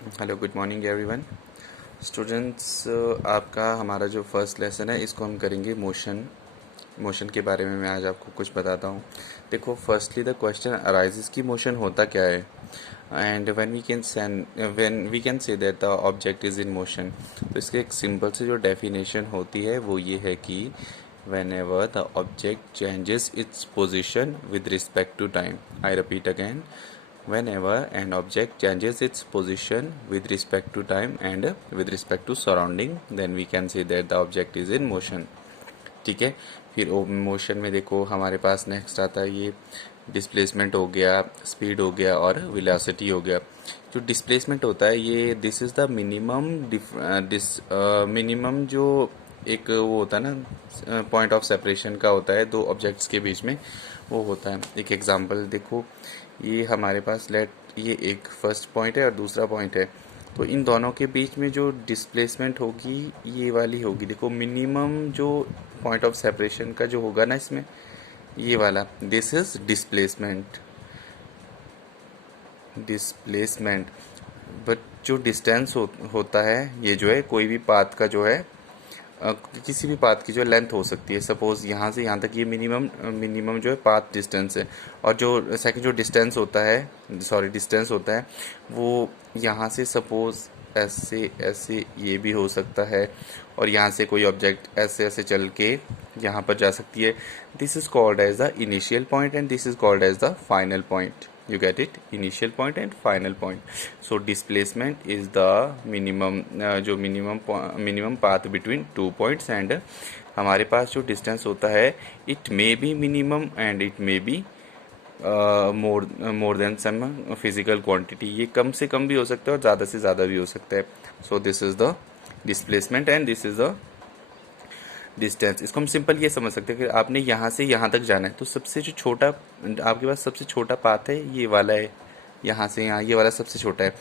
Hello, good morning everyone. Students, आपका हमारा जो फर्स्ट लेसन है इसको हम करेंगे मोशन के बारे में। मैं आज आपको कुछ बताता हूँ। देखो, फर्स्टली द क्वेश्चन अराइजेस कि मोशन होता क्या है, and when we can say that the object is in motion. तो इसके एक सिंपल से जो डेफिनेशन होती है वो ये है कि whenever the object changes its position with respect to time. I repeat again, whenever an object changes its position with respect to time and with respect to surrounding, then we can say that the object is in motion. ठीक है। फिर motion में देखो हमारे पास next आता है ये displacement हो गया, स्पीड हो गया और वेलोसिटी हो गया। जो डिस्प्लेसमेंट होता है ये दिस इज़ द मिनिमम जो एक वो होता है ना, पॉइंट ऑफ सेपरेशन का होता है दो ऑब्जेक्ट्स के बीच में, वो होता है। एक एग्जांपल देखो, ये हमारे पास ये एक फर्स्ट पॉइंट है और दूसरा पॉइंट है। तो इन दोनों के बीच में जो डिस्प्लेसमेंट होगी ये वाली होगी। देखो, मिनिमम जो पॉइंट ऑफ सेपरेशन का जो होगा ना इसमें, ये वाला, दिस इज डिस्प्लेसमेंट। बट जो डिस्टेंस होता है, ये जो है कोई भी पाथ का जो है, किसी भी पाथ की जो लेंथ हो सकती है। सपोज यहाँ से यहाँ तक ये मिनिमम जो है पाथ डिस्टेंस है। और जो सेकंड जो डिस्टेंस होता है वो यहाँ से सपोज ऐसे ऐसे ये भी हो सकता है, और यहाँ से कोई ऑब्जेक्ट ऐसे ऐसे चल के यहाँ पर जा सकती है। This is called as the initial point and this is called as the final point. You get it? Initial point and final point. So displacement is the जो minimum path between two points. And हमारे पास जो distance होता है it may be minimum and it may be more than some physical quantity. ये कम से कम भी हो सकता है और ज़्यादा से ज़्यादा भी हो सकता है। So this is the displacement and this is the distance. इसको हम सिंपल ये समझ सकते हैं कि आपने यहाँ से यहाँ तक जाना है, तो सबसे जो छोटा आपके पास सबसे छोटा पाथ है ये वाला है, यहाँ से यहाँ ये वाला सबसे छोटा है।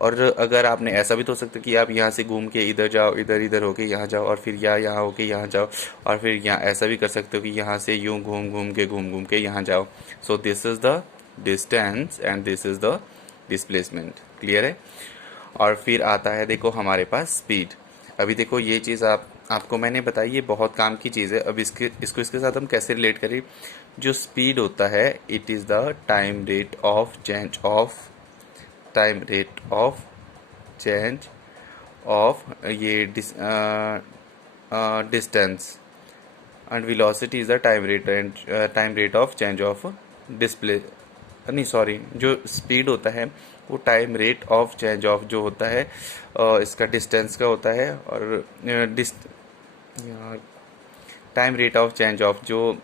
और अगर आपने ऐसा भी तो हो सकता है कि आप यहाँ से घूम के इधर जाओ, इधर होके यहाँ जाओ, और फिर यहाँ होके यहाँ जाओ, और फिर यहाँ ऐसा भी कर सकते हो कि यहाँ से यूँ घूम के यहाँ जाओ। So this is the distance and this is the displacement. Clear है? और फिर आता है देखो हमारे पास स्पीड। अभी देखो ये चीज़ आपको मैंने बताई, ये बहुत काम की चीज़ है। अब इसके साथ हम कैसे रिलेट करें? जो स्पीड होता है it is the time rate of ये distance, and velocity is the time rate of change of display नहीं सॉरी, जो स्पीड होता है वो time rate of change of जो होता है इसका डिस्टेंस का होता है, और time rate of change of जो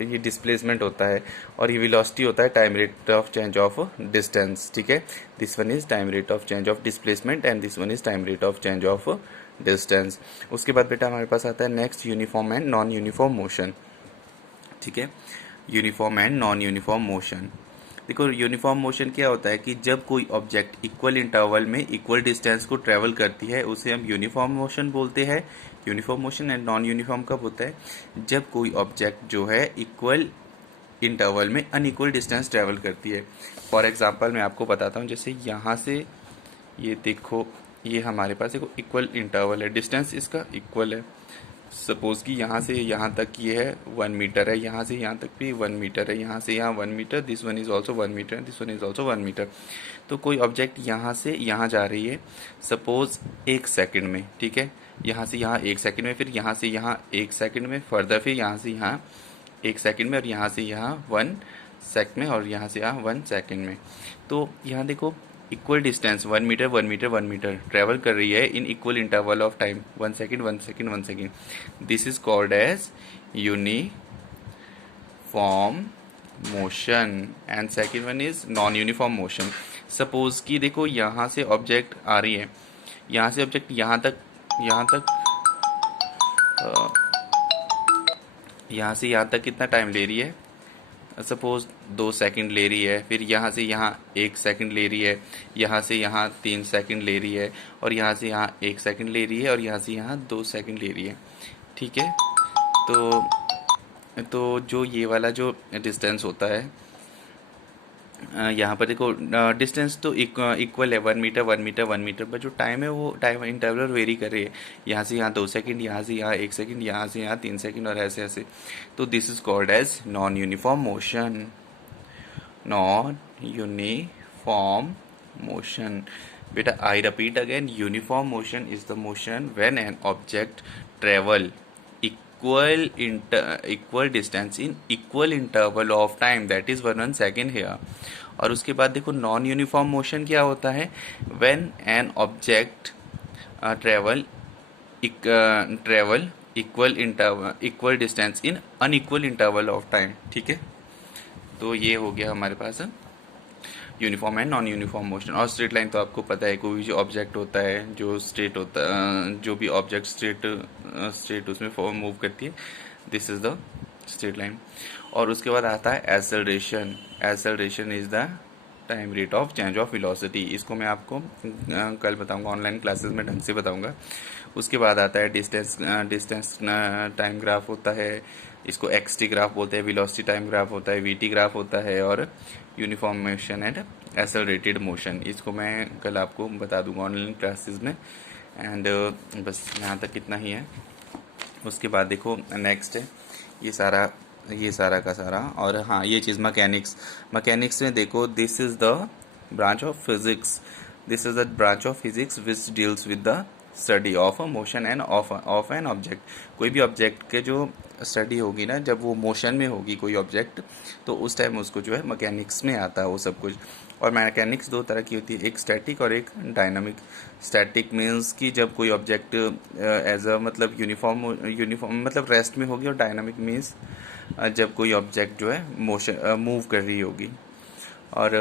ये डिस्प्लेसमेंट होता है, और ये वेलोसिटी होता है time rate of change of distance. ठीक है, this one is time rate of change of displacement and this one is time rate of change of distance. उसके बाद बेटा हमारे पास आता है next, uniform and non uniform motion. ठीक है, uniform and non uniform motion. देखो, यूनिफॉर्म मोशन क्या होता है कि जब कोई ऑब्जेक्ट इक्वल इंटरवल में इक्वल डिस्टेंस को ट्रेवल करती है उसे हम यूनिफॉर्म मोशन बोलते हैं। Uniform motion and non uniform कब होता है? जब कोई ऑब्जेक्ट जो है इक्वल इंटरवल में अनइक्वल डिस्टेंस ट्रेवल करती है। फॉर एग्जांपल मैं आपको बताता हूँ, जैसे यहाँ से ये देखो, ये हमारे पास एक इक्वल इंटरवल है, डिस्टेंस इसका इक्वल है। सपोज कि यहाँ से यहाँ तक ये है 1 मीटर है, यहाँ से यहाँ तक भी 1 मीटर है, यहाँ से यहाँ 1 metre, this one is also 1 metre, this one is also 1 metre. तो कोई ऑब्जेक्ट यहाँ से यहाँ जा रही है सपोज 1 सेकंड में। ठीक है, यहाँ से यहाँ 1 सेकंड में, फिर यहाँ से यहाँ 1 सेकंड में, फर्दर फिर यहाँ से यहाँ 1 सेकंड में, और यहाँ से यहाँ 1 सेकंड में, और यहाँ से यहाँ 1 सेकंड में। तो यहाँ देखो equal distance 1 metre 1 metre 1 metre travel कर रही है in equal interval of time 1 second 1 second 1 second. This is called as uniform motion and second one is non uniform motion. Suppose कि देखो यहाँ से ऑब्जेक्ट आ रही है, यहाँ से ऑब्जेक्ट यहाँ से यहाँ तक कितना टाइम ले रही है? सपोज 2 सेकंड ले रही है, फिर यहाँ से यहाँ 1 सेकंड ले रही है, यहाँ से यहाँ 3 सेकंड ले रही है, और यहाँ से यहाँ 1 सेकंड ले रही है, और यहाँ से यहाँ 2 सेकंड ले रही है। ठीक है, तो जो ये वाला जो डिस्टेंस होता है यहाँ पर देखो डिस्टेंस तो इक्वल है, 1 मीटर 1 मीटर 1 मीटर, पर जो टाइम है वो टाइम इंटरवल वेरी कर रही है। यहाँ से यहाँ 2 सेकंड, यहाँ से यहाँ 1 सेकंड, यहाँ से यहाँ 3 सेकंड, और ऐसे ऐसे। तो this is called as non uniform motion. Non uniform motion. बेटा I repeat again, uniform motion is the motion when an object travel equal distance in equal interval of time, that is 1 second here. और उसके बाद देखो non uniform motion क्या होता है, when an object travel travel equal distance in unequal interval of time. ठीक है, तो ये हो गया हमारे पास uniform and non uniform motion. और स्ट्रेट लाइन तो आपको पता है, कोई भी जो ऑब्जेक्ट होता है जो स्ट्रेट होता जो भी ऑब्जेक्ट स्ट्रेट उसमें मूव करती है, this is the straight line. और उसके बाद आता है acceleration. Acceleration is the time rate of change of velocity. इसको मैं आपको कल बताऊंगा, ऑनलाइन क्लासेस में ढंग से बताऊंगा। उसके बाद आता है डिस्टेंस टाइम ग्राफ होता है, इसको एक्स टी ग्राफ बोलते हैं, वेलोसिटी टाइम ग्राफ होता है, वी टी ग्राफ होता है, और uniform motion and accelerated motion, इसको मैं कल आपको बता दूंगा ऑनलाइन क्लासेस में। एंड बस यहाँ तक इतना ही है। उसके बाद देखो नेक्स्ट है ये सारा का सारा। और हाँ, ये चीज़ मैकेनिक्स में देखो, this is the branch of physics, this is the branch of physics which deals with the study of a motion end of an object. कोई भी ऑब्जेक्ट के जो स्टडी होगी ना, जब वो मोशन में होगी कोई ऑब्जेक्ट, तो उस टाइम उसको जो है मैकेनिक्स में आता है वो सब कुछ। और मैकेनिक्स दो तरह की होती है, एक स्टैटिक और एक डायनामिक। स्टैटिक मीन्स कि जब कोई ऑब्जेक्ट एज अ मतलब यूनिफॉर्म मतलब रेस्ट में होगी, और डायनामिक मीन्स जब कोई ऑब्जेक्ट जो है मोशन मूव कर रही होगी। और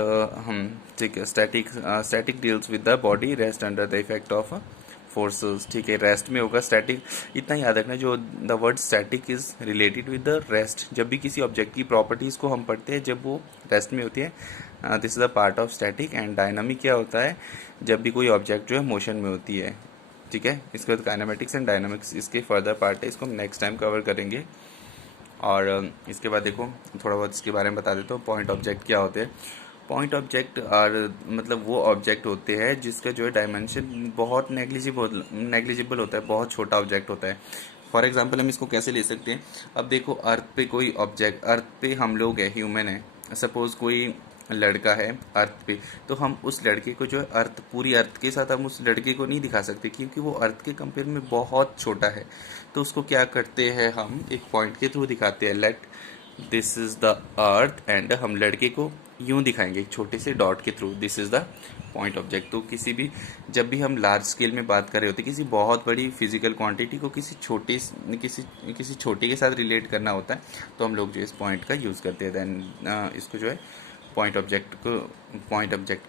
हम ठीक है, static deals with the body rest under the effect of forces. ठीक है, रेस्ट में होगा स्टैटिक। इतना याद रखना, जो the word static is related with the rest. जब भी किसी ऑब्जेक्ट की प्रॉपर्टीज को हम पढ़ते हैं जब वो रेस्ट में होती है, this is the part of static. And dynamic क्या होता है, जब भी कोई ऑब्जेक्ट जो है मोशन में होती है। ठीक है, इसके बाद काइनेमेटिक्स एंड डायनामिक्स इसके फर्दर पार्ट है, इसको हम नेक्स्ट टाइम कवर करेंगे। और इसके बाद देखो थोड़ा बहुत इसके बारे में बता देता हूँ। पॉइंट ऑब्जेक्ट क्या होते हैं। पॉइंट ऑब्जेक्ट और मतलब वो ऑब्जेक्ट होते हैं जिसका जो है डायमेंशन बहुत नेग्लिजिबल होता है, बहुत छोटा ऑब्जेक्ट होता है। फॉर एग्जांपल हम इसको कैसे ले सकते हैं, अब देखो अर्थ पे कोई ऑब्जेक्ट, अर्थ पे हम लोग है, ह्यूमन है, सपोज कोई लड़का है अर्थ पे, तो हम उस लड़के को जो है अर्थ, पूरी अर्थ के साथ हम उस लड़के को नहीं दिखा सकते, क्योंकि वो अर्थ के कंपेयर में बहुत छोटा है। तो उसको क्या करते हैं, हम एक पॉइंट के थ्रू दिखाते हैं, late this is the earth, and हम लड़के को यूं दिखाएंगे एक छोटे से डॉट के through, this is the point object. तो किसी भी जब भी हम लार्ज स्केल में बात कर रहे होते हैं, किसी बहुत बड़ी फिजिकल क्वांटिटी को किसी छोटे के साथ रिलेट करना होता है, तो हम लोग जो इस पॉइंट का यूज़ करते हैं। देन इसको जो है पॉइंट ऑब्जेक्ट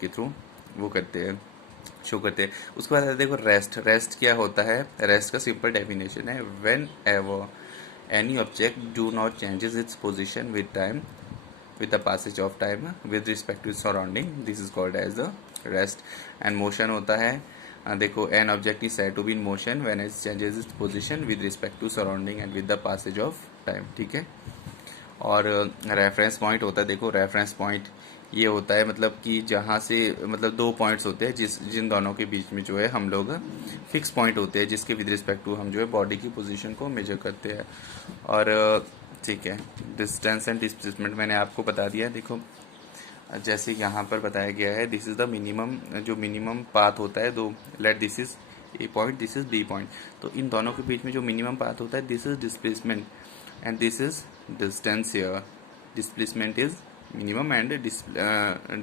के थ्रू वो करते हैं, शो करते हैं। उसके बाद देखो रेस्ट क्या होता है। रेस्ट का सिंपल डेफिनेशन है, when ever any object do not changes its position with time, with the passage of time with respect to its surrounding, this is called as the rest. And motion होता है, देखो an object is said to be in motion when it changes its position with respect to surrounding and with the passage of time। ठीक है, और reference point होता है, देखो reference point ये होता है मतलब कि जहाँ से मतलब दो पॉइंट्स होते हैं जिन दोनों के बीच में जो है हम लोग फिक्स पॉइंट होते हैं, जिसके विद रिस्पेक्ट टू हम जो है बॉडी की पोजीशन को मेजर करते हैं। और ठीक है, डिस्टेंस एंड डिस्प्लेसमेंट मैंने आपको बता दिया। देखो जैसे यहाँ पर बताया गया है, दिस इज द मिनिमम, जो मिनिमम पाथ होता है, दो let this is A point, this is B point, तो इन दोनों के बीच में जो मिनिमम पाथ होता है, this is displacement and this is distance. Here displacement is minimum and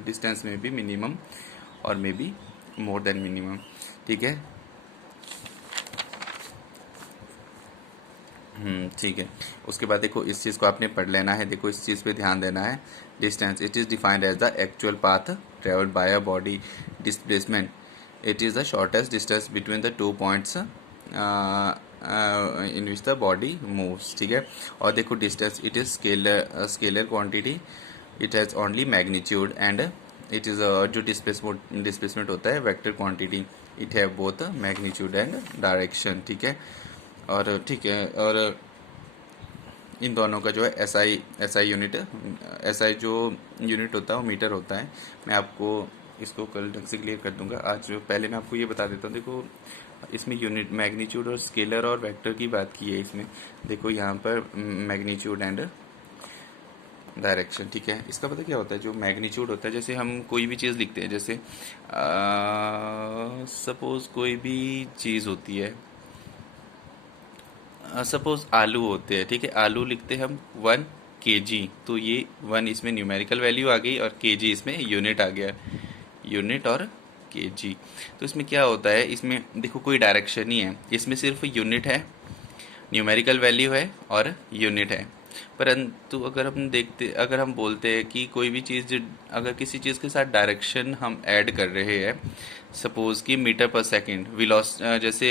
distance में भी मिनिमम और मे बी मोर देन मिनिमम। ठीक है, ठीक है। उसके बाद देखो इस चीज़ को आपने पढ़ लेना है, देखो इस चीज़ पे ध्यान देना है। Distance, it is defined as the actual path travelled by a body. Displacement, it is the shortest distance between the two points in which the body moves. ठीक है, और देखो distance, it is scalar quantity, it has only magnitude, and it is जो displacement होता है vector quantity, it have both magnitude and direction. ठीक है, और ठीक है, और इन दोनों का जो है एसआई यूनिट, एसआई जो यूनिट होता है वो मीटर होता है। मैं आपको इसको कल ढंग से क्लियर कर दूंगा। आज पहले मैं आपको ये बता देता हूँ। देखो इसमें यूनिट मैग्नीट्यूड और स्केलर और वेक्टर की बात की है इसमें। देखो यहाँ पर मैग्नीट्यूड एंड डायरेक्शन, ठीक है। इसका पता क्या होता है, जो मैग्नीट्यूड होता है, जैसे हम कोई भी चीज़ लिखते हैं, जैसे सपोज कोई भी चीज़ होती है, सपोज आलू होते हैं, ठीक है। आलू लिखते हैं हम 1 kg, तो ये 1 इसमें न्यूमेरिकल वैल्यू आ गई और kg इसमें यूनिट आ गया, यूनिट और kg। तो इसमें क्या होता है, इसमें देखो कोई डायरेक्शन नहीं है, इसमें सिर्फ यूनिट है, न्यूमेरिकल वैल्यू है और यूनिट है। परंतु अगर हम बोलते हैं कि कोई भी चीज़, अगर किसी चीज़ के साथ डायरेक्शन हम ऐड कर रहे हैं, सपोज कि मीटर पर सेकंड जैसे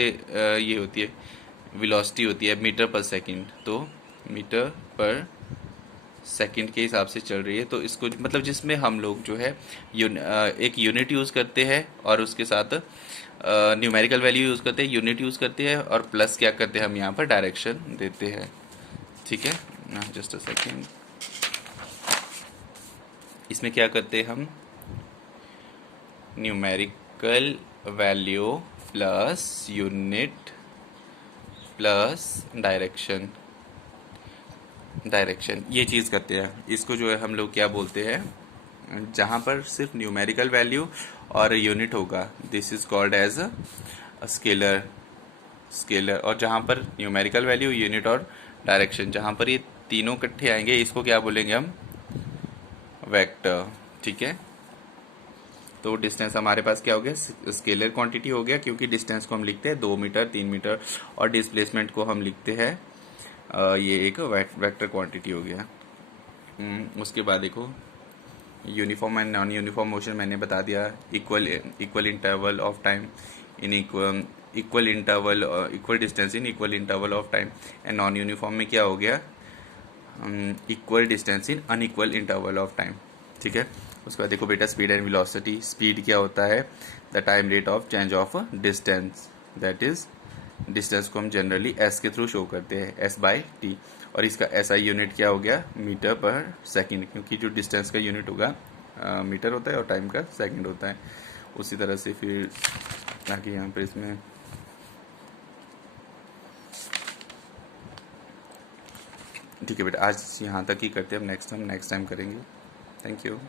ये होती है वेलोसिटी होती है मीटर पर सेकंड, तो मीटर पर सेकंड के हिसाब से चल रही है, तो इसको मतलब जिसमें हम लोग जो है एक यूनिट यूज़ करते हैं और उसके साथ न्यूमेरिकल वैल्यू यूज़ करते हैं, यूनिट यूज़ करते हैं और प्लस क्या करते हैं हम यहाँ पर डायरेक्शन देते हैं, ठीक है। जस्ट अ सेकेंड, इसमें क्या करते हैं हम, numerical value plus unit plus direction, ये चीज़ करते हैं। इसको जो है हम लोग क्या बोलते हैं, जहाँ पर सिर्फ न्यूमेरिकल वैल्यू और यूनिट होगा, this is called as a scalar. और जहाँ पर न्यूमेरिकल वैल्यू, यूनिट और डायरेक्शन, जहाँ पर ये तीनों इकट्ठे आएंगे, इसको क्या बोलेंगे हम, वेक्टर, ठीक है। तो डिस्टेंस हमारे पास क्या हो गया, स्केलर क्वांटिटी हो गया, क्योंकि डिस्टेंस को हम लिखते हैं 2 मीटर 3 मीटर, और डिस्प्लेसमेंट को हम लिखते हैं ये एक वेक्टर क्वांटिटी हो गया। उसके बाद देखो uniform and non uniform motion मैंने बता दिया, equal interval of time in equal distance in equal interval of time. And non uniform में क्या हो गया, equal distance in unequal interval of time, ठीक है। उसके बाद देखो बेटा स्पीड एंड वेलोसिटी। स्पीड क्या होता है, the time rate of change of distance, that is distance को हम जनरली एस के थ्रू शो करते हैं, S/T। और इसका SI यूनिट क्या हो गया, मीटर पर सेकंड, क्योंकि जो डिस्टेंस का यूनिट होगा मीटर होता है और टाइम का सेकंड होता है। उसी तरह से फिर आगे यहाँ पर इसमें ठीक है बेटा, आज यहाँ तक ही करते हैं, हम नेक्स्ट टाइम करेंगे। Thank you.